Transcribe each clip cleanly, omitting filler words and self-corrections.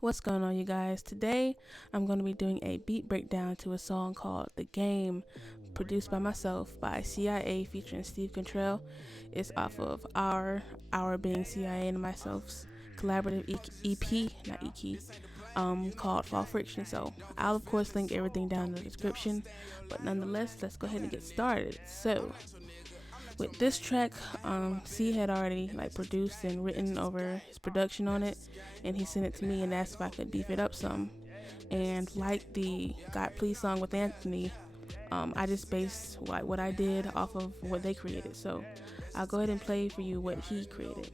What's going on, you guys? Today I'm going to be doing a beat breakdown to a song called The Game, produced by myself by CIA featuring Steve Contrell. It's off of our being CIA and myself's collaborative EP, not EK, called Fall Friction. So I'll of course link everything down in the description, but nonetheless, let's go ahead and get started. So with this track, C had already produced and written over his production on it, and he sent it to me and asked if I could beef it up some. And like the God Please song with Anthony, I just based what I did off of what they created. So I'll go ahead and play for you what he created,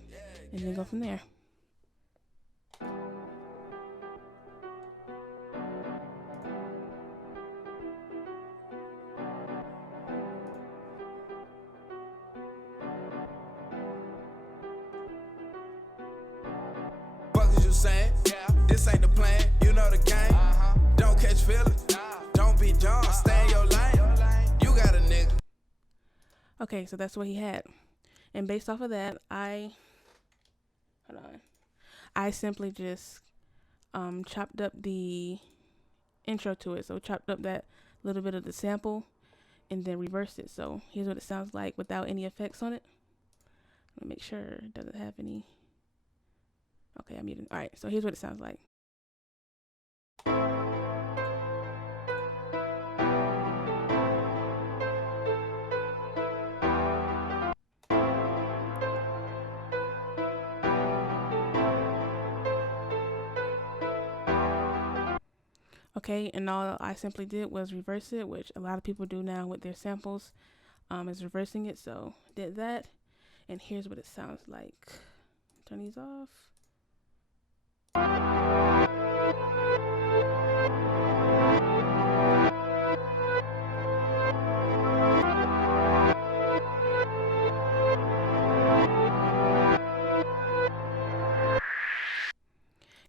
and then go from there. Fuck is you saying? This ain't the plan, you know the game. Don't catch feelings, don't be dumb, stay in your lane. You got a nigga. Okay, so that's what he had, and based off of that, I simply just chopped up the intro to it. So chopped up that little bit of the sample and then reversed it. So here's what it sounds like without any effects on it. Let me make sure it doesn't have any. Okay, I'm muted. All right, so here's what it sounds like. Okay, and all I simply did was reverse it, which a lot of people do now with their samples, is reversing it. So did that, and here's what it sounds like. Turn these off.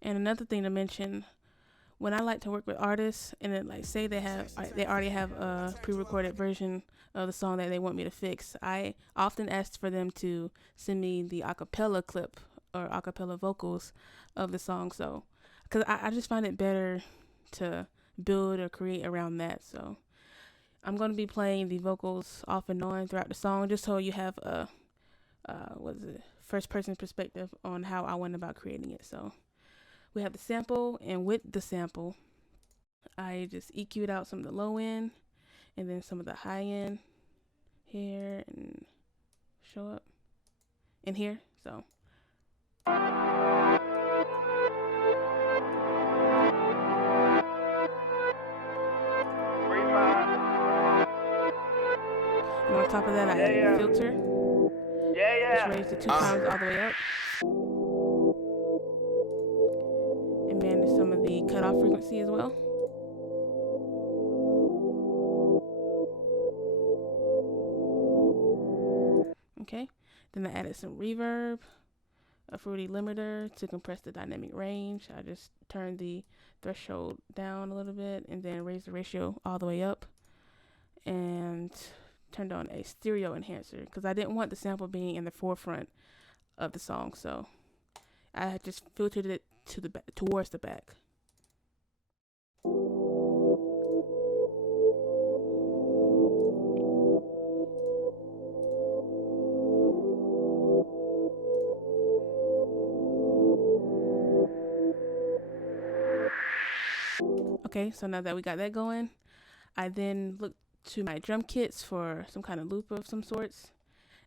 And another thing to mention, when I like to work with artists and then say they already have a pre-recorded version of the song that they want me to fix, I often ask for them to send me the acapella clip or acapella vocals of the song. So because I just find it better to build or create around that. So I'm going to be playing the vocals off and on throughout the song, just so you have a first person perspective on how I went about creating it. So we have the sample, and with the sample, I just EQ'd out some of the low end and then some of the high end here and show up in here. So and on top of that, I added a filter. Just raised the 2 times all the way up. And managed some of the cutoff frequency as well. Okay, then I added some reverb, a fruity limiter to compress the dynamic range. I just turned the threshold down a little bit and then raised the ratio all the way up, and turned on a stereo enhancer because I didn't want the sample being in the forefront of the song. So I had just filtered it to the back, towards the back. Okay, so now that we got that going, I then looked to my drum kits for some kind of loop of some sorts,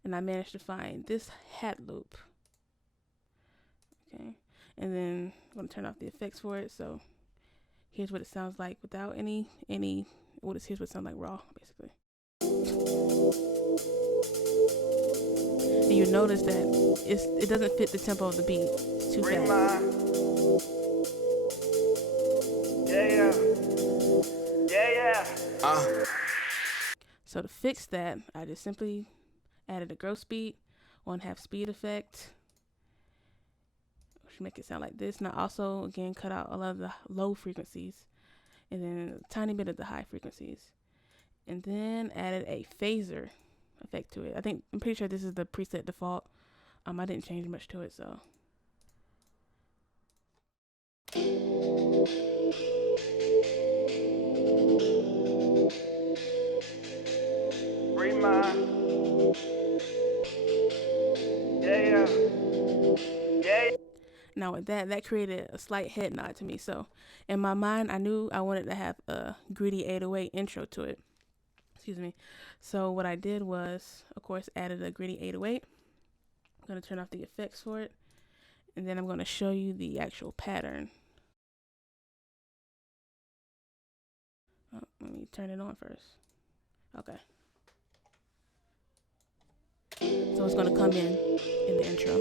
and I managed to find this hat loop. Okay, and then I'm gonna turn off the effects for it. So here's what it sounds like without here's what it sounds like raw, basically. And you notice that it doesn't fit the tempo of the beat. It's too fast. So to fix that, I just simply added a gross beat, 1/2 speed effect, which make it sound like this. And I also again cut out a lot of the low frequencies, and then a tiny bit of the high frequencies, and then added a phaser effect to it. I'm pretty sure this is the preset default. I didn't change much to it, so. Now with that created a slight head nod to me. So in my mind, I knew I wanted to have a gritty 808 intro to it. Excuse me. So what I did was, of course, added a gritty 808. I'm going to turn off the effects for it. And then I'm going to show you the actual pattern. Oh, let me turn it on first. Okay. So it's going to come in the intro.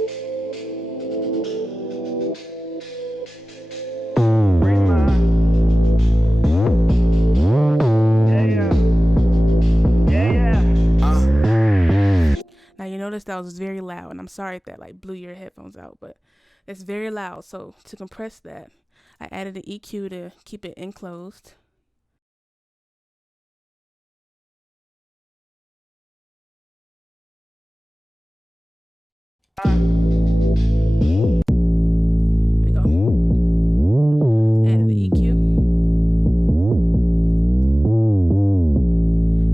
Now you notice that was very loud, and I'm sorry if that like blew your headphones out, but it's very loud. So to compress that, I added an EQ to keep it enclosed. Here we go. Added the EQ.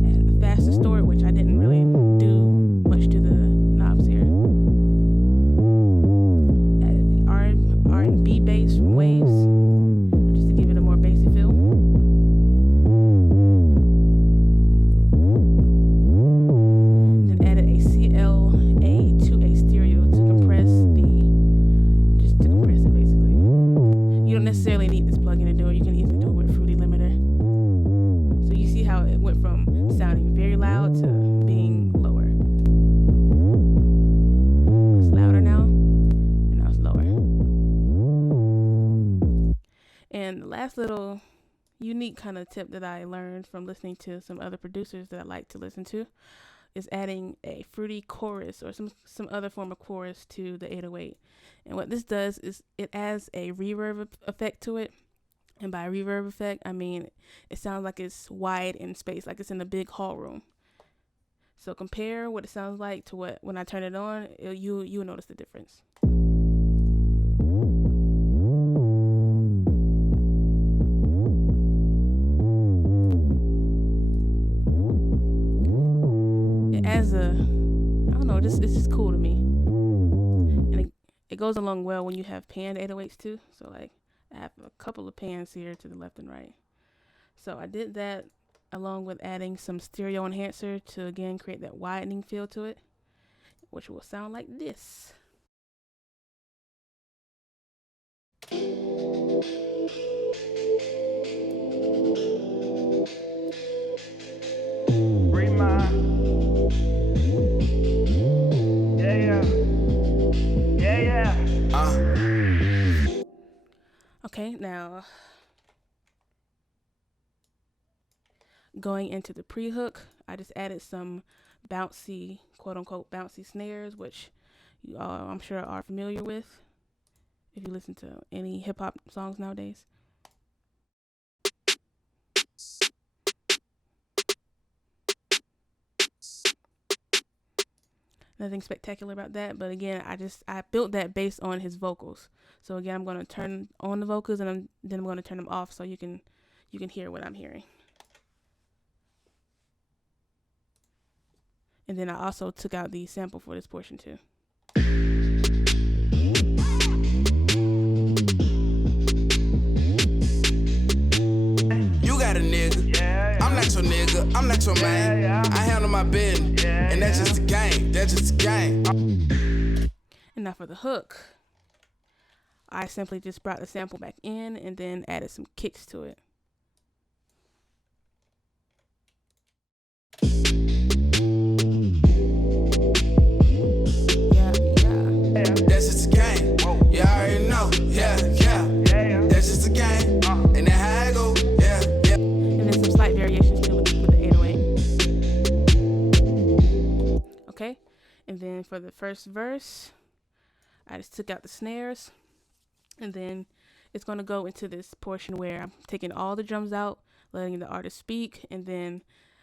Added the fast distort, which I didn't really do much to the knobs here. Added the R&B bass from Waves, just to give it a more bassy feel. Then added a CLA to a stereo to compress it basically. You don't necessarily need this plugin to do it. You can easily do it with Fruity Limiter. So you see how it went from sounding very loud to being lower. It's louder now, and now it's lower. And the last little unique kind of tip that I learned from listening to some other producers that I like to listen to is adding a fruity chorus or some other form of chorus to the 808. And what this does is it adds a reverb effect to it. And by reverb effect, I mean it sounds like it's wide in space, like it's in a big hall room. So compare what it sounds like to what when I turn it on, you'll notice the difference. It adds it's just cool to me. And it goes along well when you have panned 808s too. So like I have a couple of pans here to the left and right. So I did that along with adding some stereo enhancer to again create that widening feel to it, which will sound like this. Okay, now going into the pre-hook, I just added some bouncy, quote-unquote bouncy snares, which you all I'm sure are familiar with if you listen to any hip-hop songs nowadays. Nothing spectacular about that, but again, I built that based on his vocals. So again, I'm going to turn on the vocals and then I'm going to turn them off so you can hear what I'm hearing. And then I also took out the sample for this portion too. You got a nigga. I'm not your nigga. I'm not your man. I handle my business. And that's just the game. That's just the game. And now for the hook, I simply just brought the sample back in and then added some kicks to it. That's just the game. You already know. Yeah. That's just the game. And that's how I go. Yeah. And then some slight variations too with the 808. Okay. And then for the first verse, I just took out the snares. And then it's going to go into this portion where I'm taking all the drums out, letting the artist speak, and then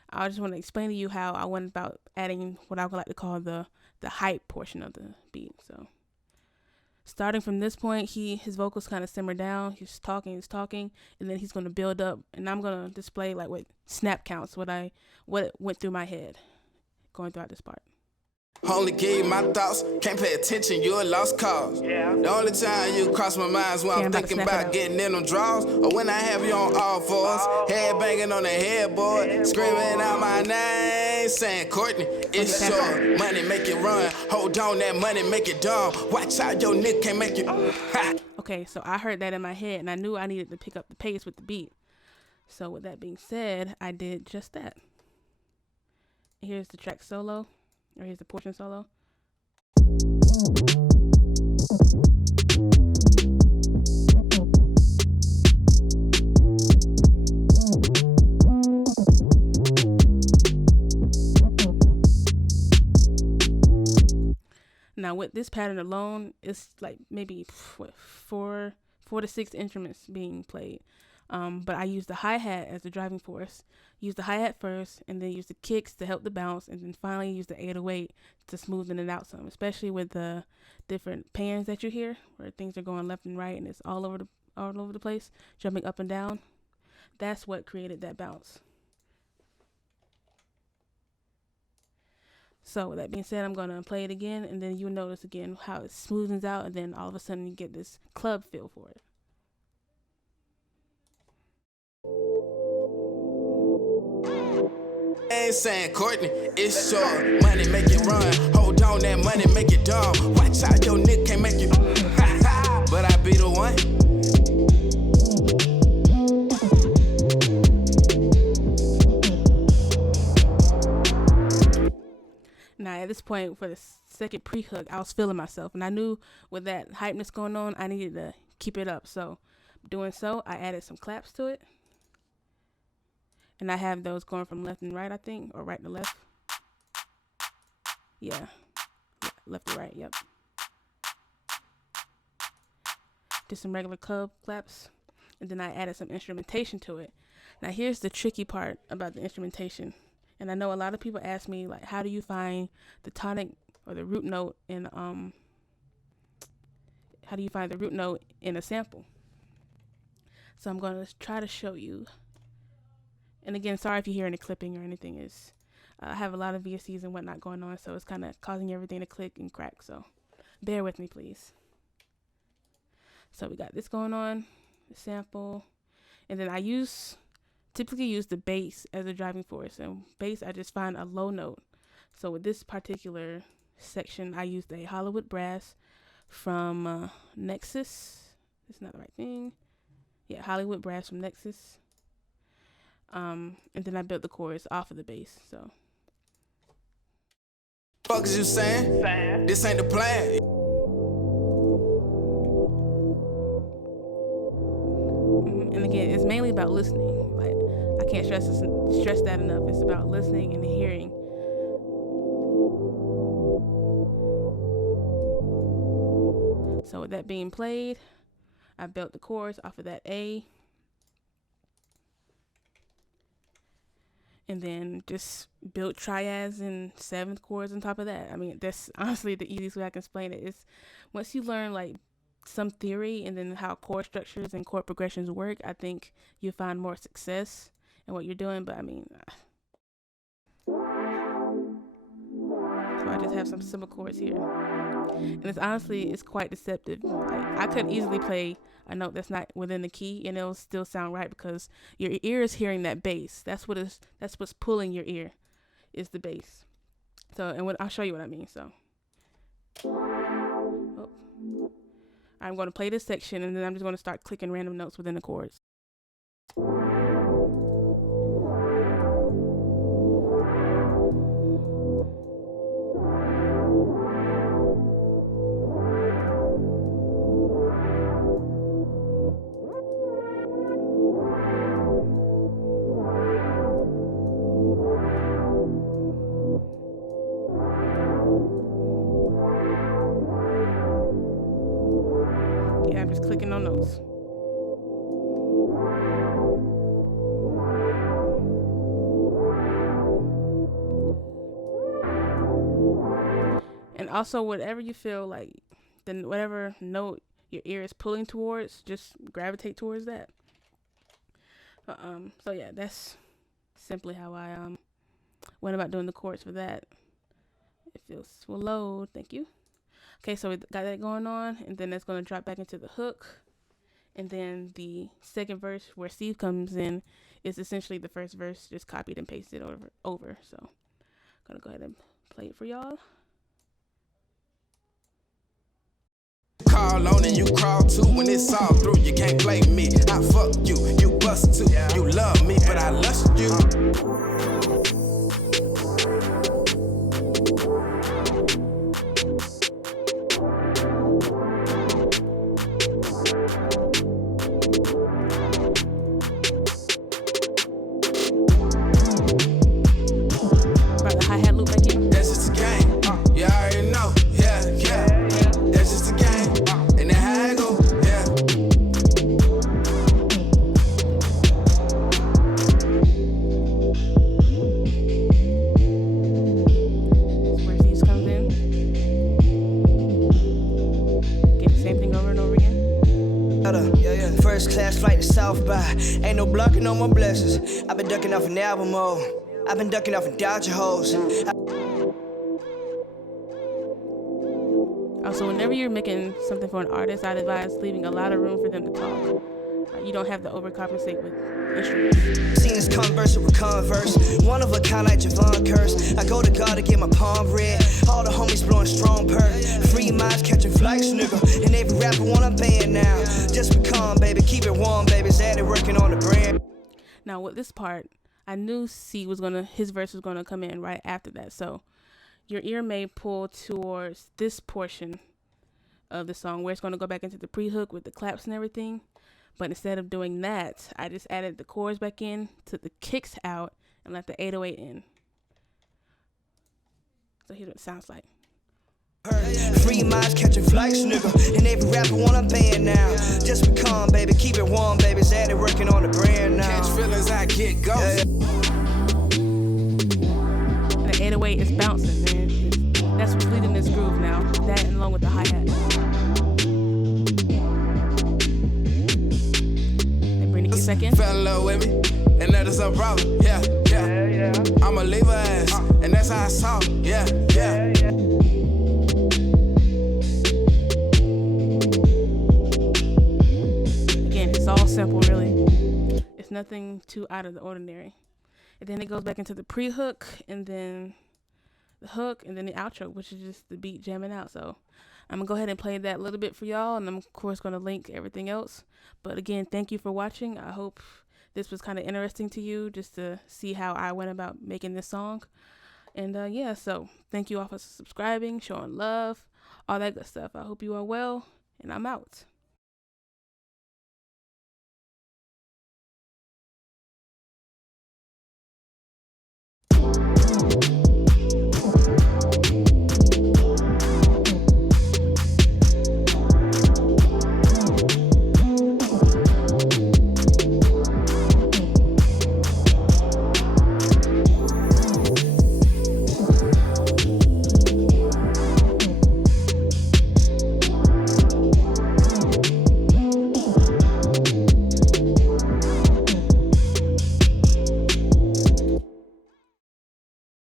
I just want to explain to you how I went about adding what I would like to call the hype portion of the beat. starting from this point, his vocals kind of simmer down. He's talking, and then he's gonna build up, and I'm gonna display like what snap counts, what went through my head going throughout this part. Only give you my thoughts, can't pay attention, you a lost cause. Yeah. The only time you cross my mind is when I'm thinking about getting in them draws, or when I have you on all fours, head banging on the headboard, screaming out my name, saying Courtney, it's short, money make it run, hold on, that money make it dumb, watch out, your nigga can't make you. Okay, so I heard that in my head, and I knew I needed to pick up the pace with the beat. So with that being said, I did just that. Here's the track solo. Or here's the portion solo. Now with this pattern alone, it's like maybe four to six instruments being played. But I use the hi-hat as the driving force. Use the hi-hat first, and then use the kicks to help the bounce, and then finally use the 808 to smoothen it out some, especially with the different pans that you hear, where things are going left and right, and it's all over the place, jumping up and down. That's what created that bounce. So with that being said, I'm gonna play it again, and then you'll notice again how it smoothens out, and then all of a sudden you get this club feel for it. Ain't saying Courtney, it's short, money make it run, hold on, that money make it dumb, watch out, your nigga can't make you. But I be the one. Now at this point, for the second pre-hook, I was feeling myself, and I knew with that hypeness going on, I needed to keep it up. So doing so, I added some claps to it. And I have those going from left and right, I think, or right to left. Yeah, left to right, yep. Just some regular club claps. And then I added some instrumentation to it. Now here's the tricky part about the instrumentation. And I know a lot of people ask me, like, how do you find the tonic or the root note in, how do you find the root note in a sample? So I'm going to try to show you. And again, sorry if you hear any clipping or anything. I have a lot of VSCs and whatnot going on, so it's kind of causing everything to click and crack. So bear with me, please. So we got this going on, the sample, and then I typically use the bass as a driving force. And bass, I just find a low note. So with this particular section, I used a Hollywood brass from Nexus. It's not the right thing. Yeah, Hollywood brass from Nexus. And then I built the chorus off of the bass. So Fuck is you saying? This ain't the plan. And again, it's mainly about listening. Like, I can't stress that enough. It's about listening and hearing. So with that being played, I built the chorus off of that A. And then just built triads and seventh chords on top of that. I mean, that's honestly the easiest way I can explain it. Is once you learn like some theory and then how chord structures and chord progressions work, I think you'll find more success in what you're doing. But I mean, so I just have some simple chords here. And it's quite deceptive. Like, I could easily play a note that's not within the key and it'll still sound right because your ear is hearing that bass. That's what's pulling your ear, is the bass. So, and I'll show you what I mean. So, I'm going to play this section and then I'm just going to start clicking random notes within the chords. Yeah, I'm just clicking on notes. And also, whatever you feel like then whatever note your ear is pulling towards, just gravitate towards that. So yeah, that's simply how I went about doing the chords for that. It will load. Thank you. Okay, so we got that going on, and then that's going to drop back into the hook, and then the second verse where Steve comes in is essentially the first verse, just copied and pasted over. So I'm gonna go ahead and play it for y'all. Call on and you crawl too when it's all through. You can't blame me. I fuck you, you bust too. You love me, but I lust you. Brought the hi-hat loop back in. That's just a game. You already know. Yeah. That's just a game. And then how I go. Yeah. This is where Steve comes in. Get the same thing over and over again. First class flight to South by. Ain't no blocking on my blessings. I've been ducking off an album mode. I've been ducking off and dodging hoes. Also, whenever you're making something for an artist, I'd advise leaving a lot of room for them to talk. You don't have to overcompensate with instruments. Seen this Converse with Converse. One of a kind like Javon Curse. I go to God to get my palm red. All the homies blowing strong perk. Free minds catching flights, nigga. And every rapper want a band now. Just be calm, baby. Keep it warm, baby. Zaddy working on the brand. Now, with this part, I knew his verse was gonna come in right after that. So your ear may pull towards this portion of the song where it's gonna go back into the pre-hook with the claps and everything. But instead of doing that, I just added the chords back in, took the kicks out, and let the 808 in. So here's what it sounds like. Free minds catching flights, nigga. And every rapper want a band now. Just be calm, baby. Keep it warm, baby. Zaddy working on the brand now. Catch feelings, I get ghost. And the 808 is bouncing, man. That's what's leading this groove now. That and along with the hi-hat. Then bring the keys back in. Fell in love with me, and that is a problem. Yeah. I'ma leave her ass, and that's how I saw. Yeah. Again, it's all simple, really. It's nothing too out of the ordinary. And then it goes back into the pre-hook, and then the hook, and then the outro, which is just the beat jamming out. So I'm gonna go ahead and play that a little bit for y'all, and I'm of course gonna link everything else. But again, thank you for watching. I hope this was kind of interesting to you, just to see how I went about making this song. And yeah, so thank you all for subscribing, showing love, all that good stuff. I hope you are well, and I'm out.